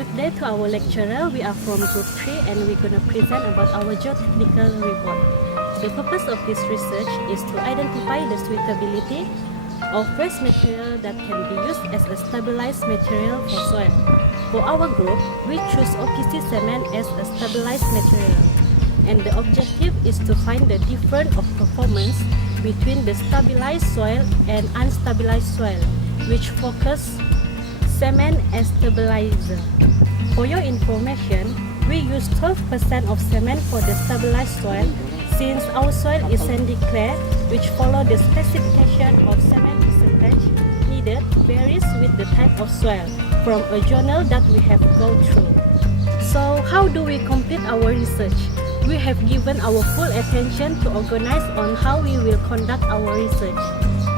Good day to our lecturer. We are from Group 3 and we're going to present about our geotechnical report. The purpose of this research is to identify the suitability of waste material that can be used as a stabilized material for soil. For our group, we choose OPC cement as a stabilized material. And the objective is to find the difference of performance between the stabilized soil and unstabilized soil, which focus cement as stabilizer. For your information, we use 12% of cement for the stabilized soil since our soil is sandy clay, which follow the specification of cement percentage needed varies with the type of soil from a journal that we have gone through. So how do we complete our research? We have given our full attention to organize on how we will conduct our research,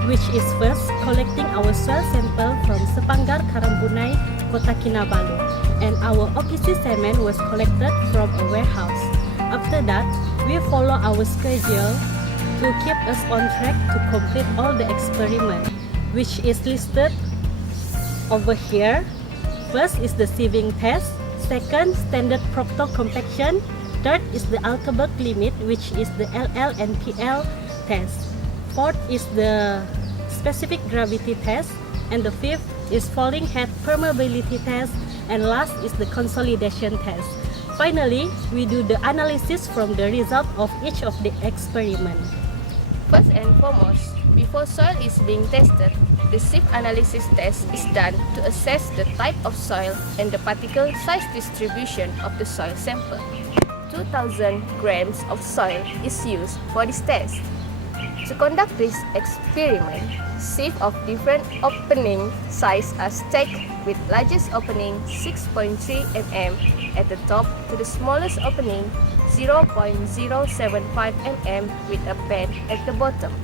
which is first collecting our soil sample from Sepanggar Karambunai, Kota Kinabalu, and our OPC cement was collected from a warehouse. After that, we follow our schedule to keep us on track to complete all the experiment, which is listed over here. First is the sieving test, second standard proctor compaction, third is the Alkeberg limit, which is the LL and PL test. Fourth is the specific gravity test, and the fifth is falling head permeability test, and last is the consolidation test. Finally, we do the analysis from the result of each of the experiment. First and foremost, before soil is being tested, the sieve analysis test is done to assess the type of soil and the particle size distribution of the soil sample. 2,000 grams of soil is used for this test. To conduct this experiment, sieve of different opening size are stacked with largest opening 6.3 mm at the top to the smallest opening 0.075 mm with a pen at the bottom.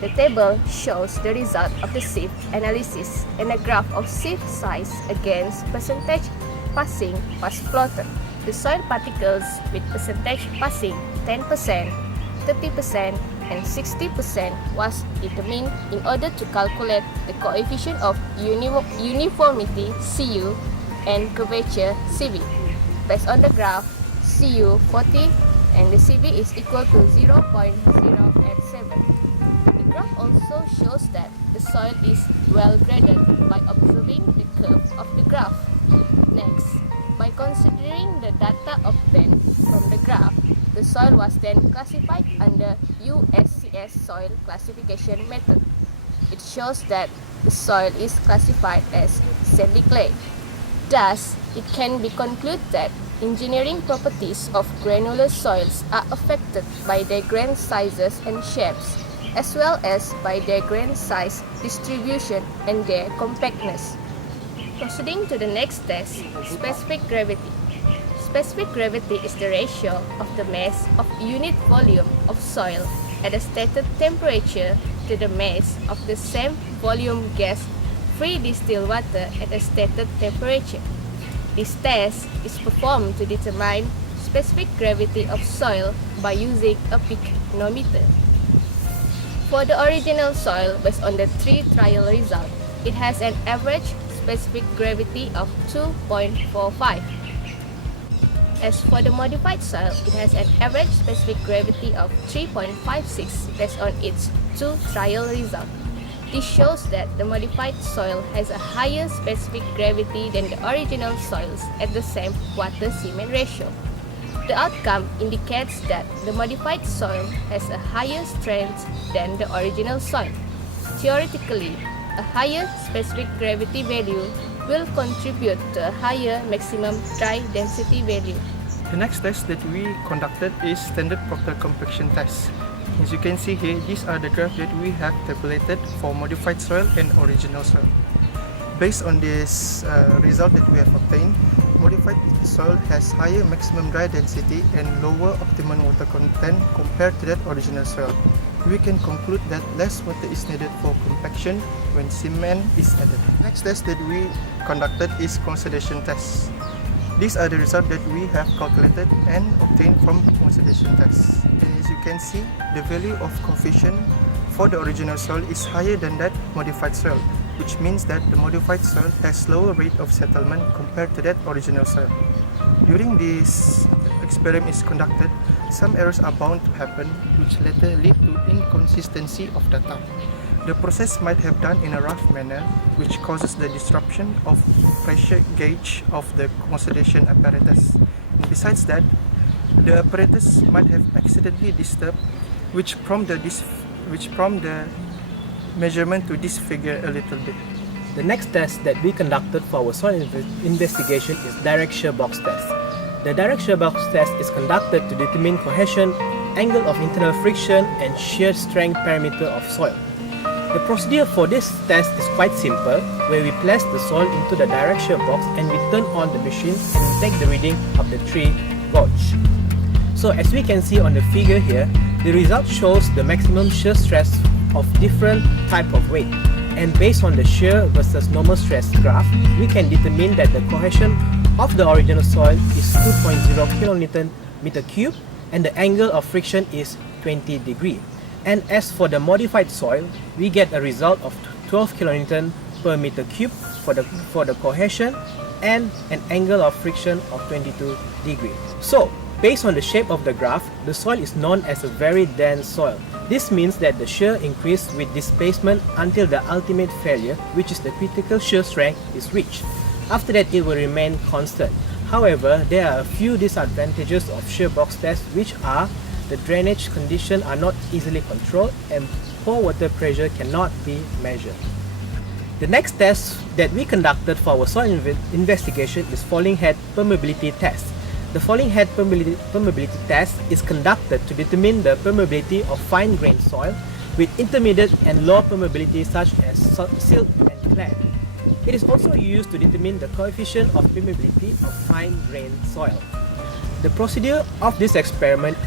The table shows the result of the sieve analysis and a graph of sieve size against percentage passing was plotted. The soil particles with percentage passing 10%, 30%, and 60% was determined in order to calculate the coefficient of uniformity CU and curvature CV. Based on the graph, CU 40 and the CV is equal to 0.087. The graph also shows that the soil is well graded by observing the curve of the graph. Next, by considering the data obtained from the graph, the soil was then classified under USCS soil classification method. It shows that the soil is classified as sandy clay. Thus, it can be concluded that engineering properties of granular soils are affected by their grain sizes and shapes, as well as by their grain size distribution and their compactness. Proceeding to the next test, specific gravity. Specific gravity is the ratio of the mass of unit volume of soil at a stated temperature to the mass of the same volume gas-free distilled water at a stated temperature. This test is performed to determine specific gravity of soil by using a pycnometer. For the original soil, based on the 3 trial results, it has an average specific gravity of 2.45. As for the modified soil, it has an average specific gravity of 3.56 based on its 2 trial results. This shows that the modified soil has a higher specific gravity than the original soils at the same water-cement ratio. The outcome indicates that the modified soil has a higher strength than the original soil. Theoretically, a higher specific gravity value will contribute to a higher maximum dry density value. The next test that we conducted is standard proctor compaction test. As you can see here, these are the graphs that we have tabulated for modified soil and original soil. Based on this result that we have obtained, modified soil has higher maximum dry density and lower optimum water content compared to that original soil. We can conclude that less water is needed for compaction when cement is added. Next test that we conducted is consolidation test. These are the results that we have calculated and obtained from consolidation test. And as you can see, the value of coefficient for the original soil is higher than that modified soil. which means that the modified soil has lower rate of settlement compared to that original soil. During this experiment is conducted, some errors are bound to happen, which later lead to inconsistency of data. The process might have done in a rough manner, which causes the disruption of pressure gauge of the consolidation apparatus. And besides that, the apparatus might have accidentally disturbed, which prompt the measurement to disfigure a little bit. The next test that we conducted for our soil investigation is direct shear box test. The direct shear box test is conducted to determine cohesion, angle of internal friction, and shear strength parameter of soil. The procedure for this test is quite simple, where we place the soil into the direct shear box and we turn on the machine and we take the reading of the tree gauge. So as we can see on the figure here, the result shows the maximum shear stress of different type of weight. And based on the shear versus normal stress graph, we can determine that the cohesion of the original soil is 2.0 kN meter cube and the angle of friction is 20 degree. And as for the modified soil, we get a result of 12 kN per meter cube for the cohesion and an angle of friction of 22 degree. So, based on the shape of the graph, the soil is known as a very dense soil. This means that the shear increases with displacement until the ultimate failure, which is the critical shear strength, is reached. After that, it will remain constant. However, there are a few disadvantages of shear box test, which are the drainage conditions are not easily controlled and pore water pressure cannot be measured. The next test that we conducted for our soil investigation is falling head permeability test. The falling head permeability test is conducted to determine the permeability of fine-grained soil with intermediate and low permeability such as silt and clay. It is also used to determine the coefficient of permeability of fine-grained soil. The procedure of this experiment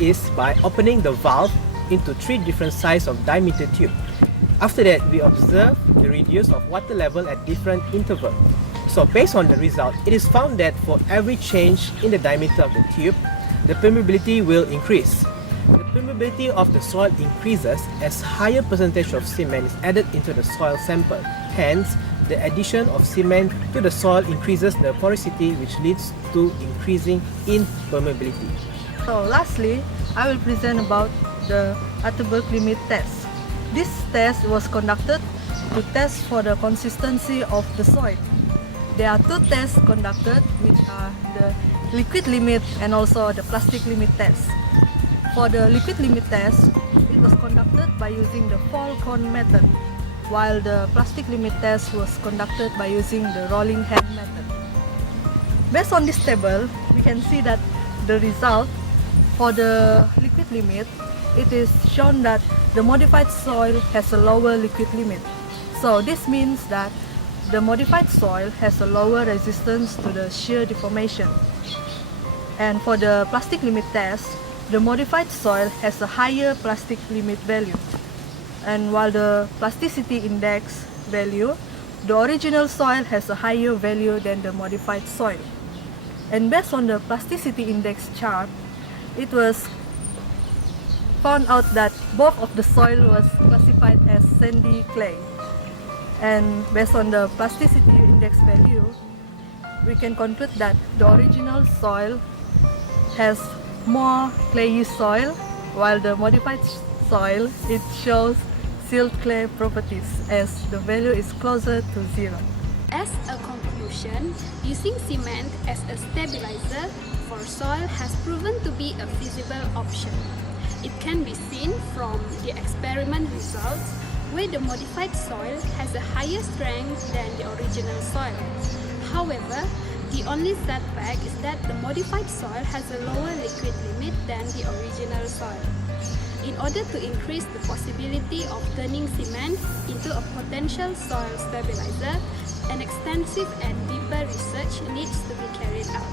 is by opening the valve into 3 different sizes of diameter tube. After that, we observe the reduce of water level at different intervals. So based on the result, it is found that for every change in the diameter of the tube, the permeability will increase. The permeability of the soil increases as higher percentage of cement is added into the soil sample. Hence, the addition of cement to the soil increases the porosity, which leads to increasing in permeability. So lastly, I will present about the Atterberg limit test. This test was conducted to test for the consistency of the soil. There are 2 tests conducted, which are the liquid limit and also the plastic limit test. For the liquid limit test, it was conducted by using the fall cone method, while the plastic limit test was conducted by using the rolling head method. Based on this table, we can see that the result for the liquid limit, it is shown that the modified soil has a lower liquid limit. So this means that the modified soil has a lower resistance to the shear deformation. And for the plastic limit test, the modified soil has a higher plastic limit value. And while the plasticity index value, the original soil has a higher value than the modified soil. And based on the plasticity index chart, it was found out that both of the soil was classified as sandy clay. And based on the plasticity index value, we can conclude that the original soil has more clayey soil, while the modified soil, it shows silt clay properties as the value is closer to 0. As a conclusion, using cement as a stabilizer for soil has proven to be a feasible option. It can be seen from the experiment results where the modified soil has a higher strength than the original soil. However, the only setback is that the modified soil has a lower liquid limit than the original soil. In order to increase the possibility of turning cement into a potential soil stabilizer, an extensive and deeper research needs to be carried out.